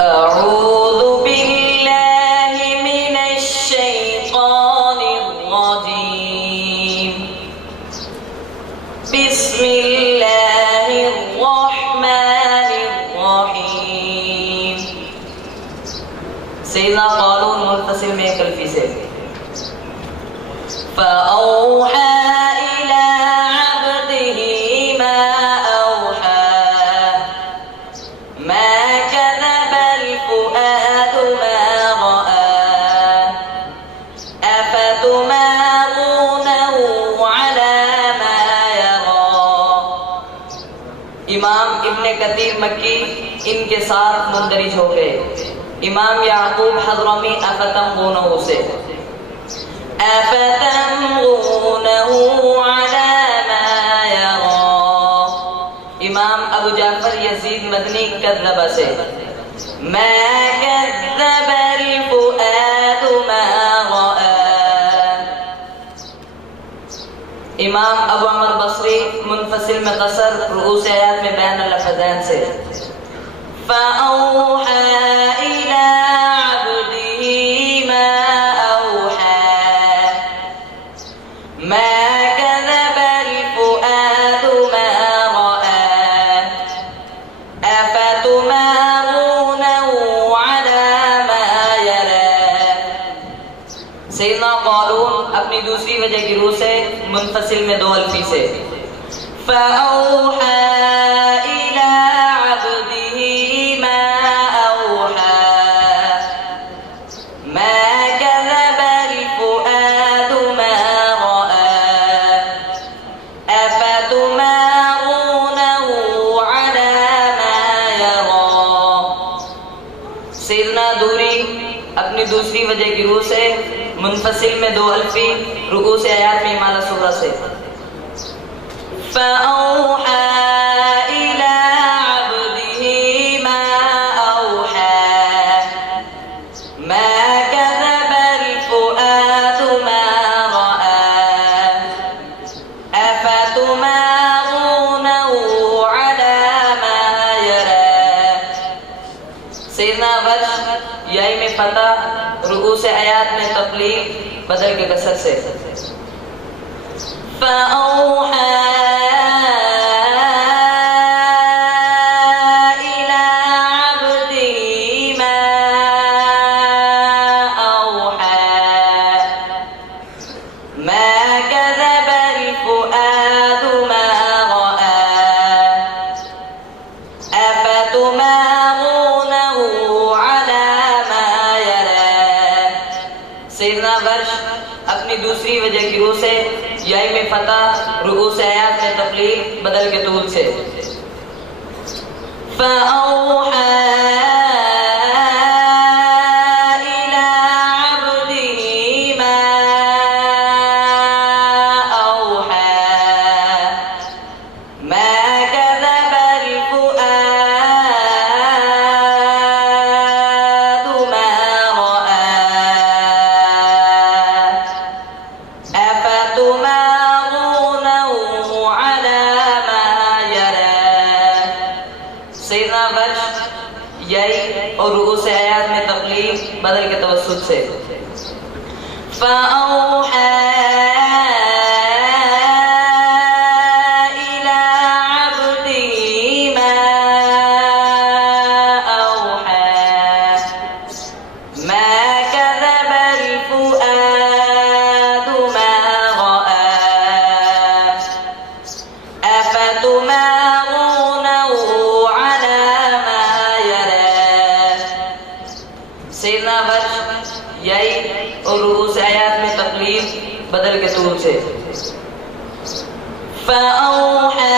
अऊज़ु बिल्लाहि मिनश शैतानिर रजीम। बिस्मिल्लाहिर रहमानिर रहीम। सैयदना क़ारून मुत्तसिल में कल्फी से फ़अौहा इला अब्दिही मा औहा मा कज़बल फ़ुआदु मा रआ अफ़तुमारूनहु अला मा यरा। इमाम इब्ने कतीर मक्की इनके साथ मुंदरिज हो गए। इमाम याकूब हज़रमी अफ़तमरूनहु से अफ़तमरूनहु अला मा यरा। इमाम अबू जाफर यजीद मदनी कज़्ज़ब से मा कज़्ज़बल फ़ुआदु मा रआ। इमाम अबू अमर बसरी मुनफसिल में क़सर रुऊस आयात में बयान लफ़ज़ैन से फ़अौहा इला अब्दिही मा औहा मा कज़बल फ़ुआदु मा रआ अफ़तुमारूनहु अला मा यरा। सैयदना क़ारून अपनी दूसरी वजह की रूह से मुनफसिल में दो अल्फी से फ़अौहा इला अब्दिही मा औहा मा कज़बल फ़ुआदु मा रआ अफ़तुमारूनहु अला मा यरा। सैयदना दूरी अपनी दूसरी वजह की रूह से मुनफसिल में दो अल्फी रुकू से आयात में माला सूरा से फ़अौहा इला अब्दिही मा औहा मा कज़बल फ़ुआदु मा रआ अफ़तुमारूनहु अला मा यरा। सैयदना वर्ष याई में फतह रुकू से आयात में तक़लील बदल के कसर से फ़अौहा इला अब्दिही मा औहा मा कज़बल फ़ुआदु मा रआ अफ़तुमारूनहु अला मा यरा। सैयदना वर्ष अपनी दूसरी वजह की रूह से याई में फतह रुकू से आयात में तक़लील बदल के तूल से फ़अौहा इला अब्दिही मा औहा मा कज़बल फ़ुआदु मा रआ अफ़तुमारूनहु अला मा यरा। सैयदना वर्ष याई और रुकू से आयात में तक़लील बदल के तवस्सुत से फ़अौहा इला अब्दिही मा औहा मा कज़बल फ़ुआदु मा रआ अफ़तुमारूनहु अला मा यरा। सैयदना वर्ष याई और रुकू से आयात में तक़लील बदल के तूल से फ़अौहा